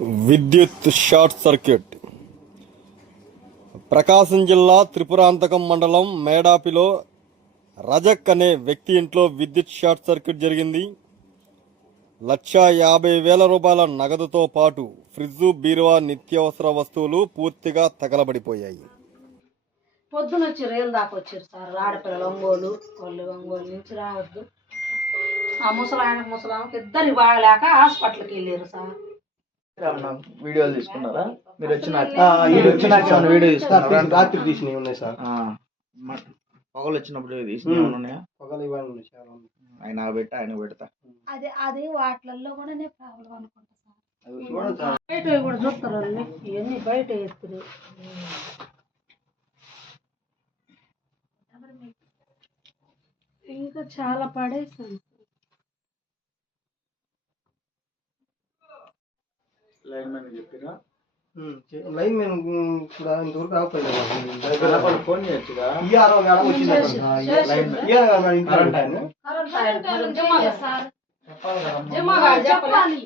విద్యుత్ short circuit. ప్రకాశం జిల్లా త్రిపురాంతకం మండలం మేడాపిలో రజక్ అనే వ్యక్తి ఇంట్లో విద్యుత్ షార్ట్ సర్క్యూట్ జరిగింది. లక్షా యాభై వేల రూపాయల నగదుతో పాటు ఫ్రిడ్జు బీరువా నిత్యావసర వస్తువులు పూర్తిగా తగలబడిపోయాయి. పొద్దున వచ్చి రేలు దాకా వచ్చారు సార్. ఆడపిల్లలు ఒంగోలు వాళ్ళు ఒంగోలు నుంచి రావద్దు. ఆ ముసలాయనకు ముసలామకి ఇద్దరు బాగలేక హాస్పిటల్కి వెళ్ళారు సార్. వీడియోలు తీసుకున్నారా? మీరు ఏమన్నా వీడియో తీసుకున్నారా? రాత్రి తీసినవి ఉన్నాయి సార్. పొగలు వచ్చినప్పుడు తీసిన ఏమన్నా ఉన్నాయా? పగలు ఉన్నాయి. ఆయన పెడతా ఆయన పెడతా. అది అది వాటిల్లో కూడా ప్రాబ్లం అనుకుంటా సార్. బయట కూడా చూస్తారు ఇవన్నీ బయట ఎత్తురు. ఇంకా చాలా పడేసాను లైన్ మ్యాన్ చెప్పిరా? లైన్ మేము ఉమ్, కూడా ఇంతవరకు. దగ్గర ఫోన్ చేయొచ్చుగా? ఇయ్యాల మేడం వచ్చింది? మ్యాన్. కదా మేడం ఇంట్లో కరెంట్ ఆయన. చెప్పాలి